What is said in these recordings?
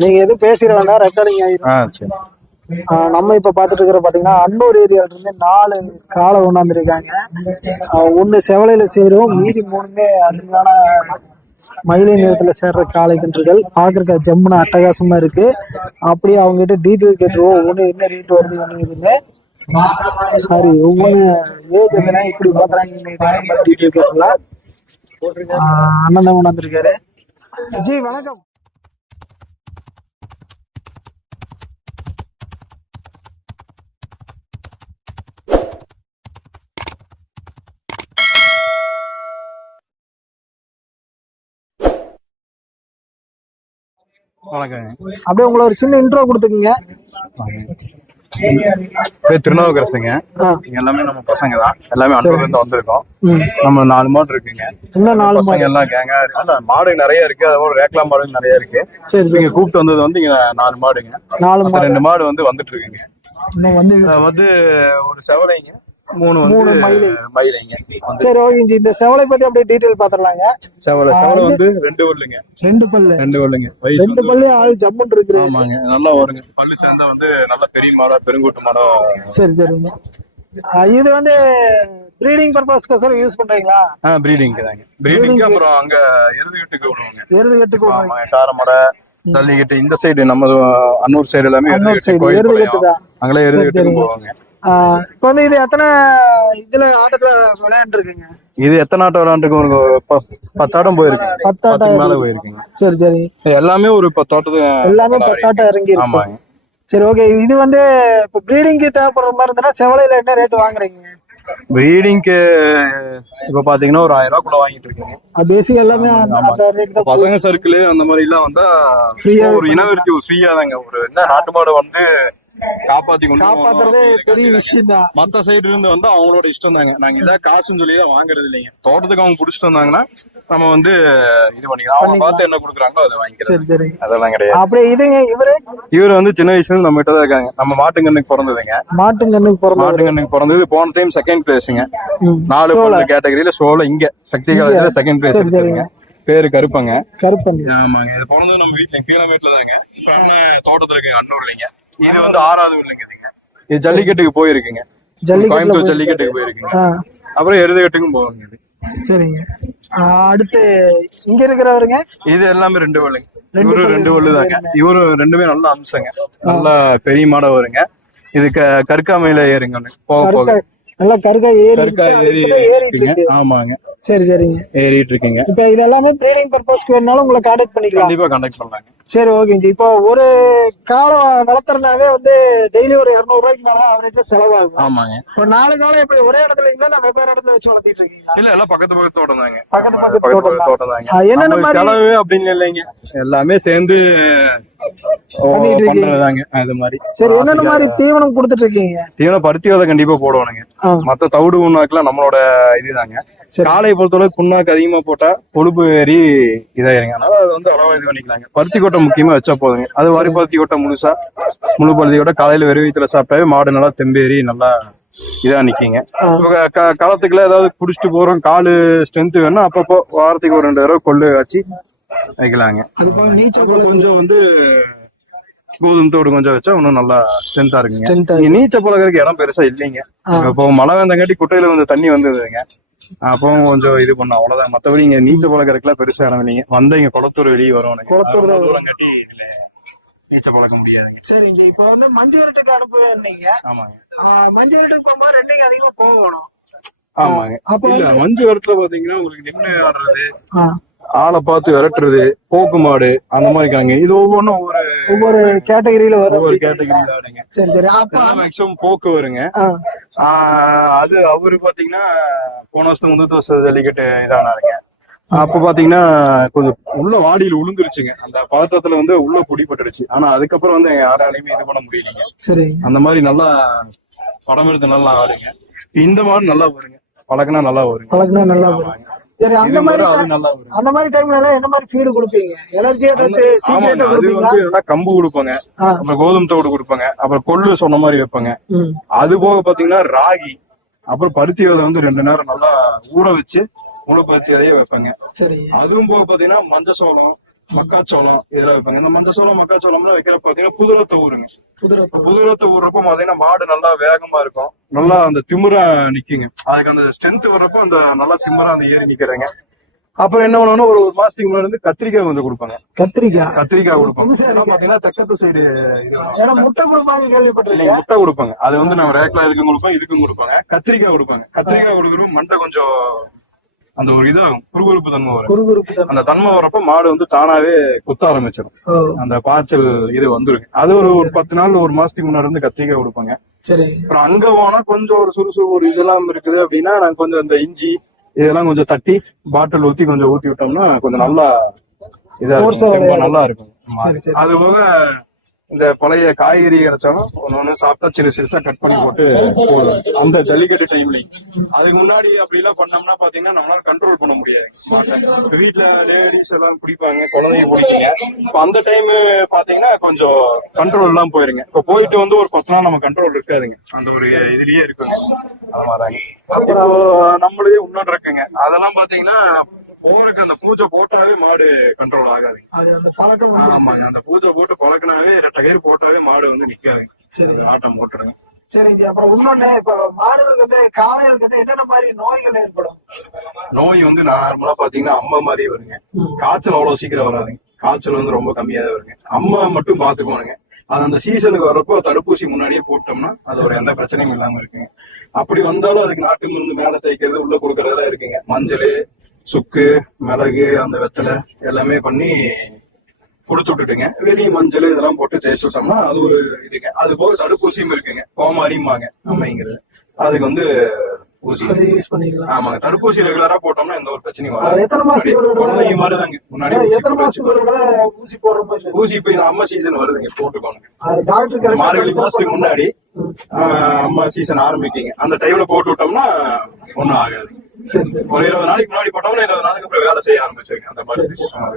நீங்க எதுவும் பேசிட வேண்டாம் ரெக்கார்டிங் ஆயிரும் நம்ம இப்ப பாத்துட்டு இருக்கிற பாத்தீங்கன்னா அன்னூர் ஏரியால இருந்து நாலு காளை கொண்டாந்துருக்காங்க. ஒண்ணு செவலையில சேரும் மீதி மூணுமே அருமையான மயிலை நிலத்துல சேர்ற காளை கன்றுகள். பாக்குறக்க ஜம்முன அட்டகாசமா இருக்கு. அப்படியே அவங்க கிட்ட டீட்டெயில் கேட்டுருவோம். ஒவ்வொன்று என்ன ரேட் வருது என்ன இதுன்னு சாரி ஒவ்வொன்று ஏஜ் எந்தனா இப்படி பாத்துறாங்க டீட்டெயில் கேட்டுலாம் அண்ணன் தான் கொண்டாந்துருக்காரு. ஜி வணக்கம். வணக்கங்க. அப்படியே உங்களை ஒரு சின்ன இன்ட்ரோ கொடுத்துக்குங்க. பேர் திருநாவுக்கரசுங்க. எல்லாமே நம்ம பசங்க தான் எல்லாமே அன்பூர்ல இருந்து வந்திருக்கோம். நம்ம நாலு மாடு இருக்குங்க. இன்னும் நாலு பசங்க எல்லாம் கேங்கா இருக்கு. மாடு நிறைய இருக்கு. அதோட ரேக்லா மாடு நிறைய இருக்கு. சரி இங்க கூப்பிட்டு வந்தது வந்து இங்க நாலு மாடுங்க. நாலு ரெண்டு மாடு வந்து வந்துட்டு இருக்குங்க. இன்னும் வந்து வந்து ஒரு செவலைங்க. மூணு மூணு வந்து மயிலை. மயிலைங்க சரி ஓகே ஜி இந்த செவலை பத்தி அப்படியே டீட்டெயில் பாத்துடலாங்க. செவலை செவலை வந்து ரெண்டு வல்லுங்க ரெண்டு பல்லு. ரெண்டு வல்லுங்க வயசு ரெண்டு பல்லு ஆள் ஜம்முன் இருக்கு ஆமாங்க நல்லா வருங்க. பல்லு சேர்ந்தா வந்து நல்ல பெரிய மாடா பெருங்கூட்டு மாடா சரி சரிங்க. இது வந்து ப்ரீடிங் பர்பஸ்க்கோசரம் யூஸ் பண்றீங்களா? ஆ பிரீடிங் தாங்க. பிரீடிங் அப்புறம் அங்க எருதுகிட்டுக்கு விடுவாங்க. எருது கட்டுக்கு ஆமா காரமடை. ஜல்லிக்கட்டு இந்த சைடு நம்ம அன்னூர் சைடு எல்லாமே அன்னூர் எருதுகட்டு கோயில் எருதுகட்டு. தான். போவாங்க. இப்போ வந்து இது எத்தனை இதுல ஆட்டத்துல விளையாண்டு இருக்குங்க இது எத்தனை ஆட்டம் ப- பத்தாட்டம் போயிருக்கு பத்தாட்டம் மேல போயிருக்குங்க. சரி சரி. எல்லாமே ஒரு பத்தாட்டத்துக்கு எல்லாமே பத்தாட்டம் இறங்கி ஆமாங்க. சரி ஓகே இது வந்து இப்போ ப்ரீடிங்க்கு தேவைப்படுற மாதிரி இருந்ததுன்னா செவலையில என்ன ரேட் வாங்குறீங்க? பிரீடிங்க்கு இப்ப பாத்தீங்கன்னா ஒரு ஆயிரம் கூட வாங்கிட்டு இருக்கீங்க. பேசிக் எல்லாமே பசங்க சர்க்கிள் அந்த மாதிரி எல்லாம் வந்தா ஆ ஒரு இனவெறிக்கு ஃப்ரீயா தாங்க. ஒரு என்ன நாட்டு மாடு வந்து காப்பாத்தி காப்பாத்துறதே பெரிய விஷயம் தான் மத்த சைடு இருந்து வந்து அவங்களோட இஷ்டம் தாங்க. நாங்க இதான் காசுன்னு சொல்லி வாங்குறது இல்லைங்க. தோட்டத்துக்கு அவங்க புடிச்சிட்டு வந்தாங்கன்னா நம்ம வந்து இது பண்ணிக்கலாம். அவங்க பார்த்து என்ன கொடுக்குறாங்களோ அதை வாங்கிக்கிறது. சரி சரி. அதெல்லாம் கிடையாது. அப்படியே இதுங்க இவரு? இவர் வந்து சின்ன வயசுல நம்ம கிட்ட தான் இருக்காங்க. நம்ம மாட்டுங்கண்ணுக்கு பிறந்ததுங்க. மாட்டுங்கண்ணுக்கு பிறந்த மாட்டுங்கண்ணுக்கு பிறந்தது போன டைம் செகண்ட் பிளேஸுங்க. நாலு பல்லு கேட்டகரியில சோள இங்க. சக்தி காலத்துல செகண்ட் பிளேஸ். எடுத்துருங்க பேரு கருப்பங்க. கருப்பண்ணி ஆமாங்க. இது பிறந்தது நம்ம வீட்டுல கீழே வீட்டுல தாங்க. தோட்டத்துல இருக்கு அன்னூர் இல்லைங்க. இது வந்து ஆறாவது இதுங்க இது ஜல்லிக்கட்டுக்கு போயிருக்குங்க. கோயம்புத்தூர் போய் ஜல்லிக்கட்டுக்கு போயிருக்குங்க. அப்புறம் எருதுகட்டுக்கும் போவாங்க இது. சரிங்க. அடுத்து இங்க இருக்கிறவருங்க? இது எல்லாமே ரெண்டு வல்லுங்க. ரெண்டு இவரு பல்லு ரெண்டு வல்லு தாங்க இவரு ரெண்டுமே நல்ல அம்சங்க. நல்ல பெரிய மாட வருங்க இது க கற்காமையில ஏறுங்க. போக போக. நல்லா கருக்கா ஏறி ஏறிட்டு ஆமாங்க. சரி சரிங்க. ஏறிட்டு இருக்கீங்க. இப்ப இது எல்லாமே ப்ரீடிங் பர்பஸ்க்கு வேணாலும் உங்களை கான்டாக்ட் பண்ணிக்கலாம். கண்டிப்பா கண்டக்ட் பண்ணலாங்க. சரி ஓகேங்க இப்போ ஒரு காலம் வளர்த்துறனாவே வந்து டெய்லி ஒரு இருநூறு ரூபாய்க்கு மேல அவரேஜா செலவாகும். ஆமாங்க. இப்போ நாலு காலம் இப்படி ஒரே இடத்துல நான் வெவ்வேறு இடத்துல வச்சு வளர்த்திட்டு இருக்கீங்களா? இல்ல எல்லாம் பக்கத்து பக்கத்து தோட்டம் தாங்க. பக்கத்து பக்கத்து பக்கத்து தோட்டம் தாங்க. ஆ, என்னென்ன மாதிரி? செலவு அப்படின்னு இல்லைங்க. எல்லாமே சேர்ந்து இருக்கீங்க. என்னென்ன மாதிரி தீவனம் கொடுத்துட்டு இருக்கீங்க? தீவன பருத்தி விதை கண்டிப்பா போடுவானுங்க. மத்த தவிடு உண்ணாக்கெல்லாம் நம்மளோட இதுதாங்க சரி. காலையை பொறுத்தளவு புண்ணாக்கு அதிகமா போட்டா கொழுப்பு ஏறி இதாயிருங்க அதனால அது வந்து அளவா இது பண்ணிக்கலாங்க. பருத்தி கொட்டை முக்கியமா வச்சா போதுங்க. அது வரி பருத்தி கொட்டை முழுசா. முழு பருத்தி கொட்டை காலையில வெறும் வயிற்றுல சாப்பிட்டாவே மாடு நல்லா தெம்பேறி நல்லா இதா நிக்கிங்க. களத்துக்குள்ள ஏதாவது குடிச்சிட்டு போறோம் காலு ஸ்ட்ரென்த் வேணா அப்பப்போ வாரத்துக்கு ஒரு ரெண்டு தடவை கொள்ளு வச்சு வைக்கலாங்க. கொஞ்சம் வந்து கோதுமை தோடு கொஞ்சம் வச்சா இன்னும் நல்லா ஸ்ட்ரென்த்தா இருக்குங்க. நீச்சல் பழகிறதுக்கு இடம் பெருசா இல்லைங்க. இப்போ மழை வந்தங்காட்டி குட்டையில வந்து தண்ணி வந்ததுங்க. அப்போ கொஞ்சம் இது பண்ண அவ்வளவுதான். மத்தபடி இங்க நீச்சல் பழகிறதுக்குலாம் பெருசா இடம் இல்லைங்க. வந்த இங்க குளத்தூர் வெளியே வருவானுங்க குளத்தூர் தான் தூரம் கட்டி நீச்சல் பழக்க முடியாதுங்க சரிங்க இப்போ வந்து மஞ்சு விரட்டுக்கு அனுப்புவேன் நீங்க ஆமாங்க மஞ்சு விரட்டுக்கு போகும்போது ரெண்டையும் அதிகமா போகணும் ஆமாங்க. அப்போ மஞ்சு வரத்துல பாத்தீங்கன்னா உங்களுக்கு நின்று ஆடுறது ஆ, ஆளை பார்த்து விரட்டுறது போக்கு மாடு அந்த மாதிரி இருக்காங்க இது ஒவ்வொன்றும் ஒவ்வொரு ஒவ்வொரு கேட்டகரியில வரும். ஒவ்வொரு கேட்டகரியில ஆடுங்க. சரி சரி. அப்ப மேக்ஸிமம் போக்கு வருங்க. அது அவரு பாத்தீங்கன்னா போன வருஷம் முந்தத்து வருஷம் ஜல்லிக்கட்டு இதானாருங்க அப்ப பாத்தீங்கன்னா கொஞ்சம் உள்ள வாடியில் உளுந்துருச்சுங்க. அந்த பதட்டத்துல வந்து உள்ள பிடிபட்டுருச்சு ஆனா அதுக்கப்புறம் வந்து யாராலையுமே இது பண்ண முடியலைங்க. சரி. அந்த மாதிரி நல்லா படம் எடுத்து நல்லா ஆடுங்க. இந்த மாதிரி நல்லா வருங்க. பழக்கினா நல்லா வருங்க. பழக்கினா நல்லா வரும். சரி அந்த மாதிரி நல்லா அந்த மாதிரி டைம்ல எல்லாம் என்ன மாதிரி ஃபீடு கொடுப்பீங்க? எனர்ஜி ஏதாச்சும் சீக்கிரட்டா கொடுப்பீங்களா? கம்பு கொடுப்போங்க. அப்புறம் கோதுமை தோடு கொடுப்பாங்க. அப்புறம் கொள்ளு சொன்ன மாதிரி வைப்பாங்க. அது போக பாத்தீங்கன்னா ராகி. அப்புறம் பருத்தி விதை வந்து ரெண்டு நேரம் நல்லா ஊற வச்சு முளை பருத்தி விதைய வைப்பாங்க. சரி அதுவும் போக பாத்தீங்கன்னா மஞ்சள் சோளம் மக்காச்சோளம் இதெல்லாம் வைப்பாங்க. இந்த மஞ்சள் சோளம் மக்காச்சோளம்லாம் வைக்கிற பாத்தீங்கன்னா புதுரத்தை ஊருங்க. குதிரை புதுரத்தை ஊர்றப்போ பாத்தீங்கன்னா மாடு நல்லா வேகமா இருக்கும். நல்லா அந்த திமிரா நிக்குங்க. அதுக்கு அந்த ஸ்ட்ரென்த் வர்றப்போ அந்த நல்லா திமிரா அந்த ஏறி நிக்கிறேங்க அப்புறம் என்ன பண்ணுவோம்னா ஒரு ஒரு மாசத்துக்கு முன்னாடி வந்து கத்திரிக்காய் வந்து கொடுப்பாங்க. கத்திரிக்காய்? கத்திரிக்காய் கொடுப்பாங்க. தெக்கத்து சைடு முட்டை கொடுப்பாங்க கேள்விப்பட்டிருக்கேன். முட்டை கொடுப்பாங்க. அது வந்து நம்ம ரேக்ல இதுக்கும் கொடுப்போம் இதுக்கும் கொடுப்பாங்க. கத்திரிக்காய் கொடுப்பாங்க. கத்திரிக்காய் கொடுக்குறோம் மண்டை கொஞ்சம் அந்த ஒரு இதாகும் குறுகுறுப்பு தன்மை வரும். குறுகுறுப்பு அந்த தன்மை வரப்ப மாடு வந்து தானாவே குத்த ஆரம்பிச்சிடும் அந்த பாய்ச்சல் இது வந்துருக்கு அது ஒரு ஒரு பத்து நாள் ஒரு மாசத்துக்கு முன்னாடி வந்து கத்திரிக்காய் கொடுப்பாங்க. சரி. அப்புறம் அங்க போனா கொஞ்சம் ஒரு சுறுசுறு ஒரு இதெல்லாம் இருக்குது அப்படின்னா நாங்க கொஞ்சம் இந்த இஞ்சி இதெல்லாம் கொஞ்சம் தட்டி பாட்டில் ஊத்தி கொஞ்சம் ஊத்தி விட்டோம்னா கொஞ்சம் நல்லா இதா நல்லா இருக்கும். அது போக இந்த பழைய காய்கறி கிடைச்சாலும் ஒன்னு ஒண்ணு சாப்பிட்டா சின்ன சிறுசா கட் பண்ணி போட்டு போடுவோம். அந்த ஜல்லிக்கட்டு டைம்ல அதுக்கு முன்னாடி அப்படி எல்லாம் பண்ணோம்னா பாத்தீங்கன்னா நம்மளால கண்ட்ரோல் பண்ண முடியாது. வீட்டுல லேடிஸ் எல்லாம் குடிப்பாங்க குழந்தைங்க குடிக்கீங்க இப்ப அந்த டைம் பாத்தீங்கன்னா கொஞ்சம் கண்ட்ரோல் எல்லாம் போயிருங்க. இப்ப போயிட்டு வந்து ஒரு பத்து நாள் நம்ம கண்ட்ரோல் இருக்காதுங்க. அந்த ஒரு இதுலயே இருக்குங்க அது மாதிரி அப்புறம் நம்மளே இன்னொன்று இருக்குங்க அதெல்லாம் பாத்தீங்கன்னா போறதுக்கு அந்த பூஜை போட்டாவே மாடு கண்ட்ரோல் ஆகாது. ஆமாங்க அந்த பூஜை போட்டு பழக்கினாவே ரெட்டை கயிறு போட்டாவே மாடு வந்து நிக்காது. சரி. ஆட்டம் போட்டுருங்க சரிங்க. அப்புறம் இன்னொன்னு இப்ப மாடுகளுக்கு வந்து காளைகளுக்கு என்னென்ன மாதிரி நோய்கள் ஏற்படும்? நோய் வந்து நார்மலா பாத்தீங்கன்னா அம்மா மாதிரி வருங்க. காய்ச்சல் அவ்வளவு சீக்கிரம் வராதுங்க. காய்ச்சல் வந்து ரொம்ப கம்மியா வருங்க. அம்மா மட்டும் பாத்துக்குவானுங்க. அது அந்த சீசனுக்கு வரப்போ தடுப்பூசி முன்னாடியே போட்டோம்னா அது ஒரு எந்த பிரச்சனையும் இல்லாம இருக்குங்க. அப்படி வந்தாலும் அதுக்கு நாட்டு மருந்து மேல தேய்க்கிறது உள்ள கொடுக்கறதெல்லாம் இருக்குங்க. மஞ்சள் சுக்கு மிளகு அந்த வெத்தலை எல்லாமே பண்ணி கொடுத்து விட்டுட்டுங்க. வெளியே மஞ்சள் இதெல்லாம் போட்டு தேய்ச்சி விட்டோம்னா அது ஒரு இதுங்க. அது போக தடுப்பூசியும் இருக்குங்க. கோமாரிம்பாங்க அம்மைங்கிறது. அதுக்கு வந்து ஊசி. யூஸ் பண்ணிக்கலாம். ஆமாங்க. தடுப்பூசி ரெகுலரா போட்டோம்னா எந்த ஒரு பிரச்சனையும் அது எத்தனை மாசத்துக்கு ஒரு தடவை? குழந்தைங்க மாதிரிதாங்க முன்னாடி எத்தனை மாசத்துக்கு ஒரு தடவை ஊசி போடுற மாதிரி? ஊசி இப்ப அம்மா சீசன் வருதுங்க போட்டுக்கோங்க. அது டாக்டர் கரெக்டா மார்கழி மாசத்துக்கு. முன்னாடி அம்மா சீசன் ஆரம்பிக்கீங்க. அந்த டைம்ல போட்டு விட்டோம்னா ஒண்ணும் ஆகாது ஒரு இருபது நாளைக்கு முன்னாடி போட்டோம்னா இருபது நாளைக்கு அப்புறம் வேலை செய்ய ஆரம்பிச்சிருங்க அந்த மாதிரி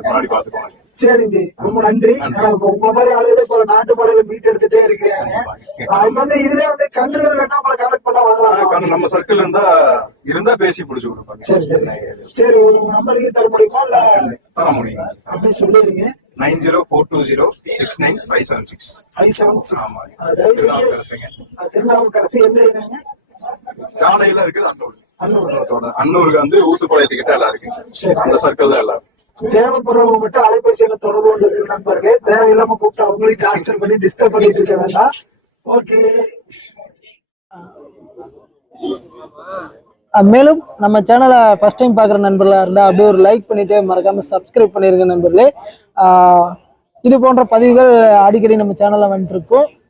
முன்னாடி பாத்துக்கோங்க சரி ஜி. ரொம்ப நன்றி. உங்களை மாதிரி ஆளுங்க இப்ப நாட்டு மாடுகளை மீட் எடுத்துட்டே இருக்கிறாங்க. இப்ப வந்து இதுலயே வந்து கன்றுகள் வேணா உங்களை கனெக்ட் பண்ண வாங்கலாம். நம்ம சர்க்கிள் இருந்தா இருந்தா பேசி புடிச்சு கொடுப்பாங்க. சரி சரி. சரி உங்க நம்பருக்கு தர முடியுமா? இல்ல தர முடியும் அப்படியே சொல்லிருங்க. Nine zero four two zero six nine five seven six. Five seven six. Thirunavukkarasu எந்த இருக்காங்க காலையில இருக்குது அன்னூர் அன்னூர் அன்னூர் அன்னூருக்கு வந்து ஊத்துப்பாளையத்துக்கிட்ட எல்லாம் இருக்கு சரி. அந்த சர்க்கிள் தான் எல்லாம் தேவைப்படுறவங்க மட்டும் தொடர்பு கொண்டு நண்பர்களே தேவையில்லாம கூப்பிட்டு அவங்களையும் டார்ச்சர் பண்ணி டிஸ்டர்ப் பண்ணிட்டு இருக்க வேண்டாம். ஓகே மேலும் நம்ம சேனலை ஃபர்ஸ்ட் டைம் பார்க்குற நண்பர்களாக இருந்தால் அப்படியே ஒரு லைக் பண்ணிட்டு மறக்காம சப்ஸ்கிரைப் பண்ணிருங்க நண்பர்களே. இது போன்ற பதிவுகள் அடிக்கடி நம்ம சேனலில் வந்துட்டு இருக்கோம்.